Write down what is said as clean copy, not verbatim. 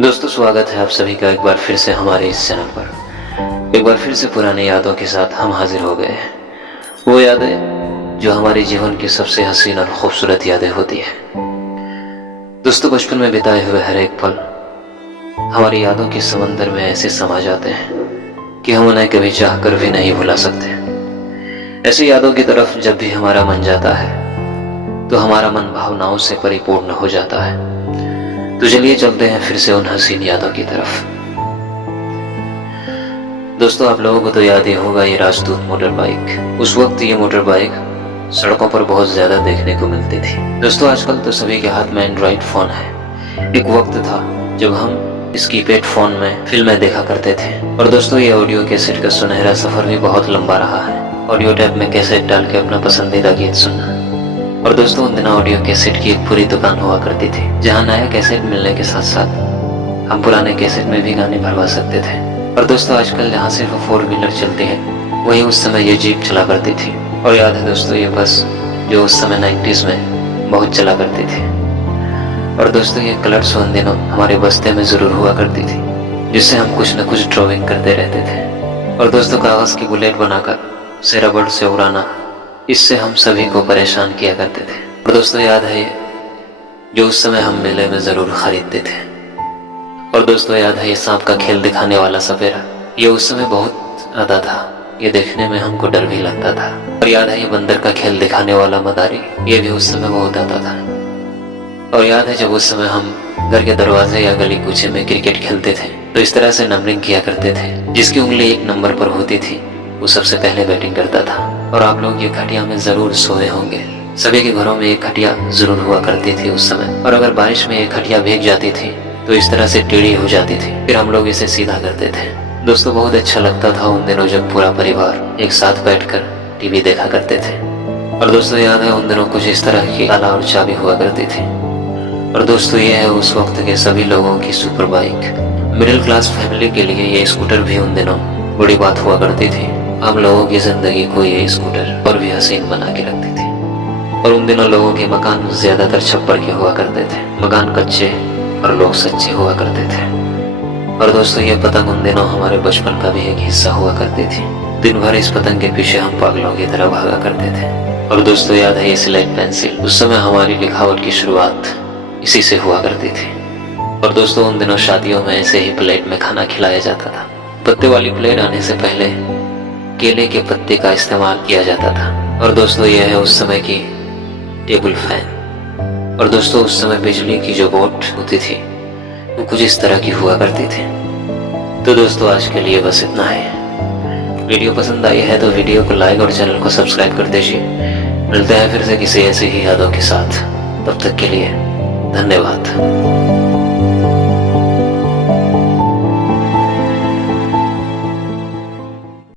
दोस्तों, स्वागत है आप सभी का एक बार फिर से हमारे इस चैनल पर। एक बार फिर से पुरानी यादों के साथ हम हाजिर हो गए हैं। वो यादें जो हमारे जीवन की सबसे हसीन और खूबसूरत यादें होती है। दोस्तों, बचपन में बिताए हुए हर एक पल हमारी यादों के समंदर में ऐसे समा जाते हैं कि हम उन्हें कभी चाह कर भी नहीं भुला सकते। ऐसी यादों की तरफ जब भी हमारा मन जाता है तो हमारा मन भावनाओं से परिपूर्ण हो जाता है। तो चलिए चलते हैं फिर से उन हसीन यादों की तरफ। दोस्तों, आप लोगों को तो याद ही होगा ये राजदूत मोटर बाइक। उस वक्त ये मोटर बाइक सड़कों पर बहुत ज्यादा देखने को मिलती थी। दोस्तों, आजकल तो सभी के हाथ में एंड्रॉइड फोन है। एक वक्त था जब हम इस कीपैड फोन में फिल्में देखा करते थे। और दोस्तों, ये ऑडियो कैसेट का सुनहरा सफर भी बहुत लंबा रहा है। ऑडियो टैप में कैसेट डाल के अपना पसंदीदा गीत सुनना। और दोस्तों, उन दिनों ऑडियो कैसेट की एक पूरी दुकान हुआ करती थी, जहां नया कैसेट मिलने के साथ साथ हम पुराने कैसेट में भी गाने भरवा सकते थे। और दोस्तों, आजकल जहां सिर्फ 4 व्हीलर चलती है, वहीं उस समय ये जीप चला करती थी। और याद है दोस्तों, ये बस जो उस समय 90s में बहुत चला करती थी। और दोस्तों, ये कलर्स उन दिनों हमारे बस्ते में जरूर हुआ करती थी, जिससे हम कुछ न कुछ ड्राइंग करते रहते थे। और दोस्तों, कागज की बुलेट बनाकर उसे रबड़ से उड़ाना, इससे हम सभी को परेशान किया करते थे। और दोस्तों, याद है जो उस समय हम मेले में जरूर खरीदते थे। और दोस्तों, याद है ये सांप का खेल दिखाने वाला सपेरा, ये उस समय बहुत आता था। ये देखने में हमको डर भी लगता था। और याद है ये बंदर का खेल दिखाने वाला मदारी, ये भी उस समय बहुत आता था। और याद है जब उस समय हम घर के दरवाजे या गली कूचे में क्रिकेट खेलते थे, तो इस तरह से नंबरिंग किया करते थे। जिसकी उंगली 1 नंबर पर होती थी वो सबसे पहले बैटिंग करता था। और आप लोग ये खटिया में जरूर सोए होंगे। सभी के घरों में एक खटिया जरूर हुआ करती थी उस समय। और अगर बारिश में एक खटिया भीग जाती थी तो इस तरह से टेढ़ी हो जाती थी, फिर हम लोग इसे सीधा करते थे। दोस्तों, बहुत अच्छा लगता था उन दिनों जब पूरा परिवार एक साथ बैठकर टीवी देखा करते थे। और दोस्तों, याद है उन दिनों कुछ इस तरह की ताला और चाबी हुआ करती थी। और दोस्तों, ये है उस वक्त के सभी लोगों की super bike. Middle class family के लिए ये स्कूटर भी उन दिनों बड़ी बात हुआ करती थी। हम लोगों की जिंदगी को ये स्कूटर और भी हसीन बना के रखती थी। और उन दिनों लोगों के मकान ज्यादातर छप्पर के हुआ करते थे। मकान कच्चे और लोग सच्चे हुआ करते थे। और दोस्तों, ये पतंग उन दिनों हमारे बचपन का भी एक हिस्सा हुआ करती थी। दिन भर इस पतंग के पीछे हम पागलों की तरह भागा करते थे। और दोस्तों, याद है ये स्लेट पेंसिल, उस समय हमारी लिखावट की शुरुआत इसी से हुआ करती थी। और दोस्तों, उन दिनों शादियों में ऐसे ही प्लेट में खाना खिलाया जाता था। पत्ते वाली प्लेट आने से पहले केले के पत्ते का इस्तेमाल किया जाता था। और दोस्तों, यह है उस समय की टेबल फैन। और दोस्तों, उस समय बिजली की जो बोट होती थी वो कुछ इस तरह की हुआ करती थी। तो दोस्तों, आज के लिए बस इतना है। वीडियो पसंद आई है तो वीडियो को लाइक और चैनल को सब्सक्राइब कर दीजिए। मिलते हैं फिर से किसी ऐसी ही यादों के साथ। तब तक के लिए धन्यवाद।